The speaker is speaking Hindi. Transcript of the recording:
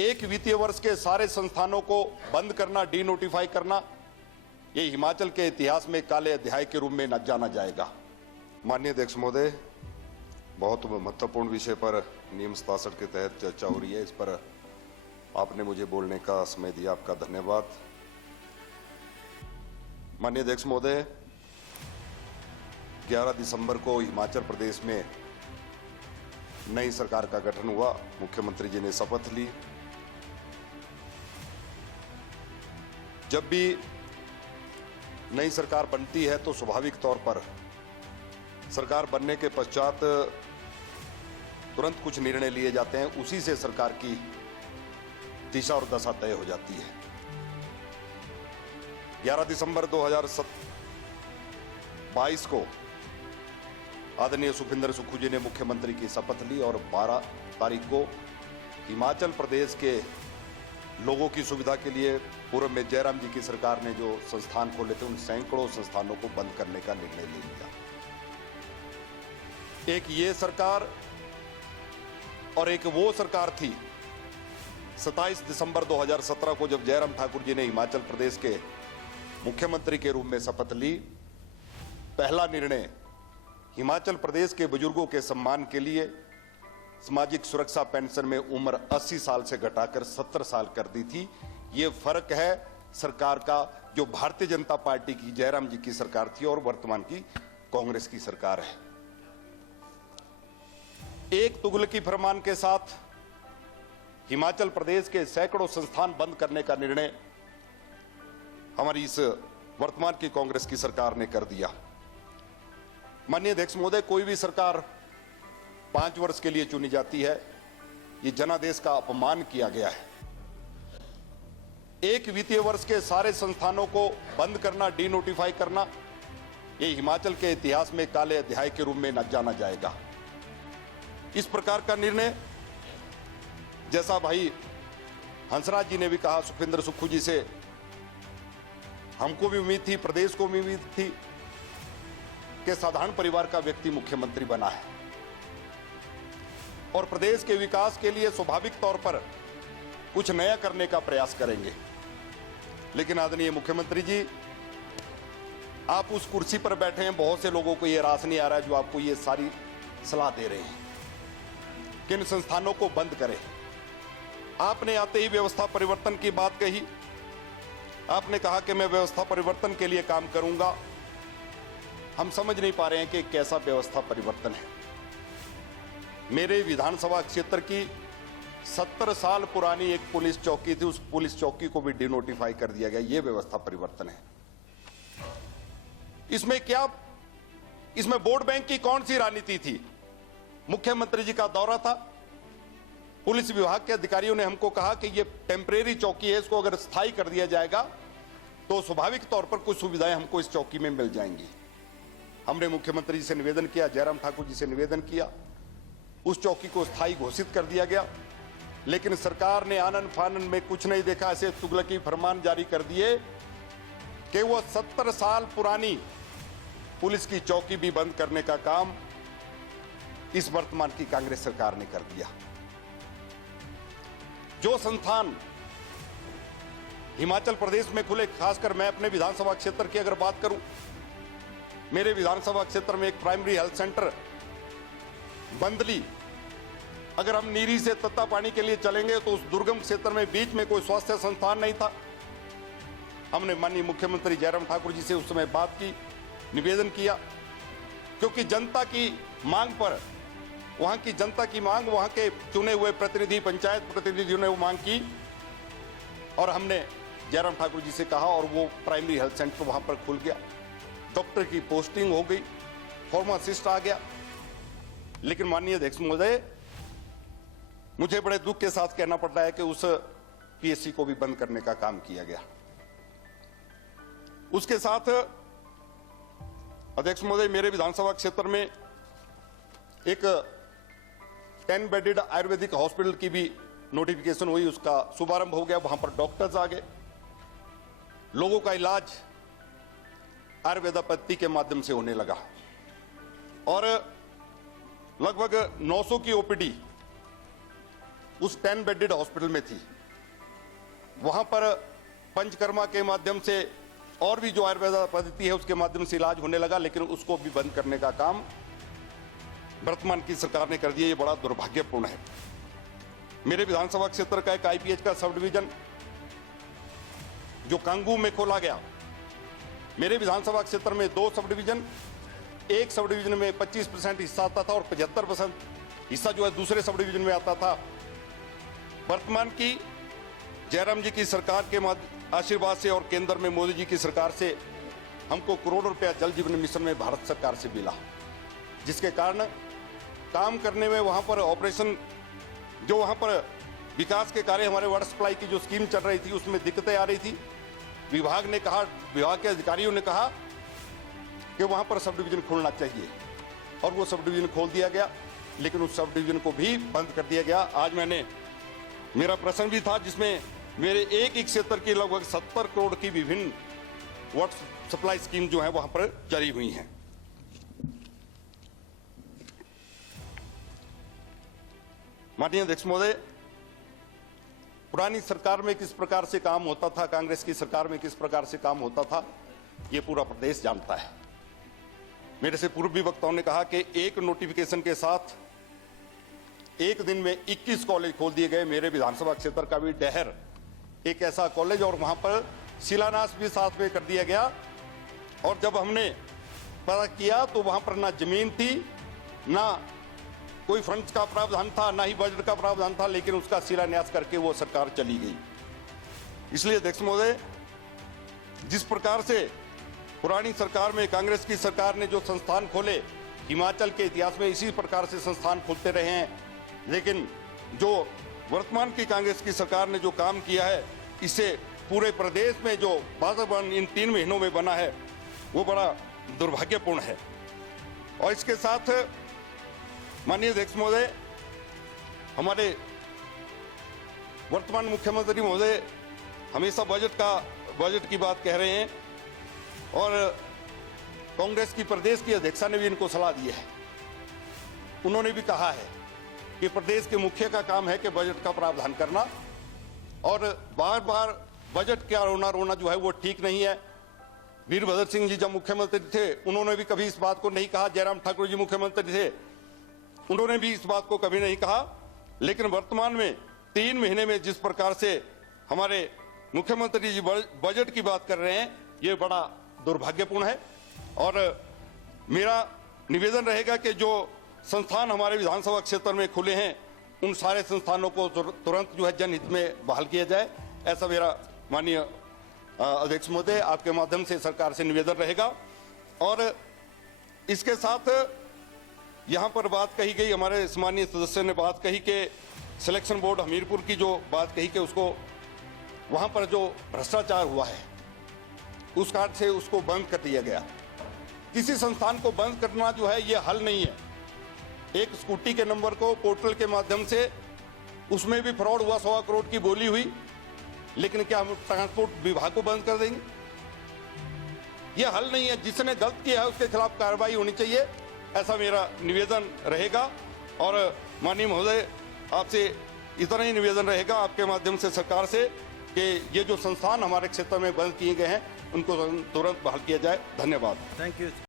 एक वित्तीय वर्ष के सारे संस्थानों को बंद करना, डी नोटिफाई करना, ये हिमाचल के इतिहास में काले अध्याय के रूप में न जाना जाएगा। माननीय अध्यक्ष महोदय, बहुत महत्वपूर्ण विषय पर नियम 67 के तहत चर्चा हो रही है। इस पर आपने मुझे बोलने का समय दिया, आपका धन्यवाद। माननीय अध्यक्ष महोदय, 11 दिसंबर को हिमाचल प्रदेश में नई सरकार का गठन हुआ। मुख्यमंत्री जी ने शपथ ली। जब भी नई सरकार बनती है तो स्वाभाविक तौर पर सरकार बनने के पश्चात तुरंत कुछ निर्णय लिए जाते हैं, उसी से सरकार की दिशा और दशा तय हो जाती है। 11 दिसंबर 2022 को आदरणीय सुखविंदर सुक्खू जी ने मुख्यमंत्री की शपथ ली और 12 तारीख को हिमाचल प्रदेश के लोगों की सुविधा के लिए पूर्व में जयराम जी की सरकार ने जो संस्थान खोले थे, उन सैकड़ों संस्थानों को बंद करने का निर्णय ले लिया। एक ये सरकार और एक वो सरकार थी। 27 दिसंबर 2017 को जब जयराम ठाकुर जी ने हिमाचल प्रदेश के मुख्यमंत्री के रूप में शपथ ली, पहला निर्णय हिमाचल प्रदेश के बुजुर्गों के सम्मान के लिए सामाजिक सुरक्षा पेंशन में उम्र 80 साल से घटाकर 70 साल कर दी थी। ये फर्क है सरकार का, जो भारतीय जनता पार्टी की जयराम जी की सरकार थी और वर्तमान की कांग्रेस की सरकार है। एक तुगलकी फरमान के साथ हिमाचल प्रदेश के सैकड़ों संस्थान बंद करने का निर्णय हमारी इस वर्तमान की कांग्रेस की सरकार ने कर दिया। माननीय अध्यक्ष महोदय, कोई भी सरकार 5 वर्ष के लिए चुनी जाती है, ये जनादेश का अपमान किया गया है। एक वित्तीय वर्ष के सारे संस्थानों को बंद करना, डी नोटिफाई करना, ये हिमाचल के इतिहास में काले अध्याय के रूप में न जाना जाएगा। इस प्रकार का निर्णय, जैसा भाई हंसराज जी ने भी कहा, सुखविंदर सुक्खू जी से हमको भी उम्मीद थी, प्रदेश को भी उम्मीद थी कि साधारण परिवार का व्यक्ति मुख्यमंत्री बना है और प्रदेश के विकास के लिए स्वाभाविक तौर पर कुछ नया करने का प्रयास करेंगे। लेकिन आदरणीय मुख्यमंत्री जी, आप उस कुर्सी पर बैठे हैं, बहुत से लोगों को यह रास नहीं आ रहा है जो आपको ये सारी सलाह दे रहे हैं कि इन संस्थानों को बंद करें। आपने आते ही व्यवस्था परिवर्तन की बात कही। आपने कहा कि मैं व्यवस्था परिवर्तन के लिए काम करूंगा। हम समझ नहीं पा रहे हैं कि कैसा व्यवस्था परिवर्तन है। मेरे विधानसभा क्षेत्र की 70 साल पुरानी एक पुलिस चौकी थी, उस पुलिस चौकी को भी डिनोटिफाई कर दिया गया। यह व्यवस्था परिवर्तन है। इसमें क्या, इसमें वोट बैंक की कौन सी राजनीति थी? मुख्यमंत्री जी का दौरा था, पुलिस विभाग के अधिकारियों ने हमको कहा कि यह टेम्परेरी चौकी है, इसको अगर स्थायी कर दिया जाएगा तो स्वाभाविक तौर पर कुछ सुविधाएं हमको इस चौकी में मिल जाएंगी। हमने मुख्यमंत्री जी से निवेदन किया, जयराम ठाकुर जी से निवेदन किया, उस चौकी को स्थायी घोषित कर दिया गया। लेकिन सरकार ने आनन फानन में कुछ नहीं देखा, ऐसे तुगलकी फरमान जारी कर दिए कि वो 70 साल पुरानी पुलिस की चौकी भी बंद करने का काम इस वर्तमान की कांग्रेस सरकार ने कर दिया। जो संस्थान हिमाचल प्रदेश में खुले, खासकर मैं अपने विधानसभा क्षेत्र की अगर बात करूं, मेरे विधानसभा क्षेत्र में एक प्राइमरी हेल्थ सेंटर बंदली, अगर हम नीरी से तत्तापानी के लिए चलेंगे तो उस दुर्गम क्षेत्र में बीच में कोई स्वास्थ्य संस्थान नहीं था। हमने माननीय मुख्यमंत्री जयराम ठाकुर जी से उस समय बात की, निवेदन किया, क्योंकि जनता की मांग पर, वहां की जनता की मांग, वहां के चुने हुए प्रतिनिधि, पंचायत प्रतिनिधियों ने वो मांग की और हमने जयराम ठाकुर जी से कहा और वो प्राइमरी हेल्थ सेंटर वहां पर खुल गया। डॉक्टर की पोस्टिंग हो गई, फार्मासिस्ट आ गया। लेकिन माननीय अध्यक्ष महोदय, मुझे बड़े दुख के साथ कहना पड़ रहा है कि उस पीएससी को भी बंद करने का काम किया गया। उसके साथ अध्यक्ष महोदय, मेरे विधानसभा क्षेत्र में एक 10 बेडेड आयुर्वेदिक हॉस्पिटल की भी नोटिफिकेशन हुई, उसका शुभारंभ हो गया। वहां पर डॉक्टर्स आ गए, लोगों का इलाज आयुर्वेदोपैथी के माध्यम से होने लगा और लगभग 900 की ओपीडी उस 10 बेडेड हॉस्पिटल में थी। वहां पर पंचकर्मा के माध्यम से और भी जो आयुर्वेद पद्धति है उसके माध्यम से इलाज होने लगा, लेकिन उसको भी बंद करने का काम वर्तमान की सरकार ने कर दिया। ये बड़ा दुर्भाग्यपूर्ण है। मेरे विधानसभा क्षेत्र का एक आईपीएच का सब डिवीजन जो कांगू में खोला गया, मेरे विधानसभा क्षेत्र में 2 सब डिवीजन, एक सब डिवीजन में 25% हिस्सा आता था और 75% हिस्सा जो है दूसरे सब डिवीजन में आता था। वर्तमान की जयराम जी की सरकार के आशीर्वाद से और केंद्र में मोदी जी की सरकार से हमको करोड़ों रुपया जल जीवन मिशन में भारत सरकार से मिला, जिसके कारण काम करने में वहां पर ऑपरेशन जो वहां पर विकास के कार्य हमारे वाटर सप्लाई की जो स्कीम चल रही थी उसमें दिक्कतें आ रही थी। विभाग ने कहा, विभाग के अधिकारियों ने कहा कि वहां पर सब डिवीजन खोलना चाहिए और वो सब डिवीजन खोल दिया गया, लेकिन उस सब डिवीजन को भी बंद कर दिया गया। आज मेरा प्रश्न भी था जिसमें मेरे एक क्षेत्र की लगभग 70 करोड़ की विभिन्न वाटर सप्लाई स्कीम जो है वहां पर जारी हुई हैं। माननीय अध्यक्ष महोदय, पुरानी सरकार में किस प्रकार से काम होता था, कांग्रेस की सरकार में किस प्रकार से काम होता था, ये पूरा प्रदेश जानता है। मेरे से पूर्व भी वक्ताओं ने कहा कि एक नोटिफिकेशन के साथ एक दिन में 21 कॉलेज खोल दिए गए। मेरे विधानसभा क्षेत्र का भी डहर एक ऐसा कॉलेज और वहां पर शिलान्यास भी साथ में कर दिया गया। और जब हमने पता किया तो वहां पर ना जमीन थी, ना कोई फंड का प्रावधान था, ना ही बजट का प्रावधान था, लेकिन उसका शिलान्यास करके वो सरकार चली गई। इसलिए अध्यक्ष महोदय, जिस प्रकार से पुरानी सरकार में कांग्रेस की सरकार ने जो संस्थान खोले, हिमाचल के इतिहास में इसी प्रकार से संस्थान खुलते रहे हैं, लेकिन जो वर्तमान की कांग्रेस की सरकार ने जो काम किया है, इससे पूरे प्रदेश में जो वातावरण इन 3 महीनों में बना है वो बड़ा दुर्भाग्यपूर्ण है। और इसके साथ माननीय अध्यक्ष महोदय, हमारे वर्तमान मुख्यमंत्री महोदय हमेशा बजट की बात कह रहे हैं और कांग्रेस की प्रदेश की अध्यक्षा ने भी इनको सलाह दी है। उन्होंने भी कहा है कि प्रदेश के मुखिया का काम है कि बजट का प्रावधान करना, और बार बार बजट का रोना जो है वो ठीक नहीं है। वीरभद्र सिंह जी जब मुख्यमंत्री थे उन्होंने भी कभी इस बात को नहीं कहा, जयराम ठाकुर जी मुख्यमंत्री थे उन्होंने भी इस बात को कभी नहीं कहा, लेकिन वर्तमान में 3 महीने में जिस प्रकार से हमारे मुख्यमंत्री जी बजट की बात कर रहे हैं, ये बड़ा दुर्भाग्यपूर्ण है। और मेरा निवेदन रहेगा कि जो संस्थान हमारे विधानसभा क्षेत्र में खुले हैं उन सारे संस्थानों को तुरंत जो है जनहित में बहाल किया जाए, ऐसा मेरा माननीय अध्यक्ष महोदय आपके माध्यम से सरकार से निवेदन रहेगा। और इसके साथ यहाँ पर बात कही गई, हमारे सम्मानीय सदस्य ने बात कही कि सिलेक्शन बोर्ड हमीरपुर की जो बात कही कि उसको वहाँ पर जो भ्रष्टाचार हुआ है उस कारण से उसको बंद कर दिया गया। किसी संस्थान को बंद करना जो है ये हल नहीं है। एक स्कूटी के नंबर को पोर्टल के माध्यम से उसमें भी फ्रॉड हुआ, 100 करोड़ की बोली हुई, लेकिन क्या हम ट्रांसपोर्ट विभाग को बंद कर देंगे? ये हल नहीं है। जिसने गलत किया है उसके खिलाफ कार्रवाई होनी चाहिए, ऐसा मेरा निवेदन रहेगा। और माननीय महोदय, आपसे इतना ही निवेदन रहेगा आपके माध्यम से सरकार से कि ये जो संस्थान हमारे क्षेत्र में बंद किए गए हैं उनको तुरंत बहाल किया जाए। धन्यवाद। Thank you.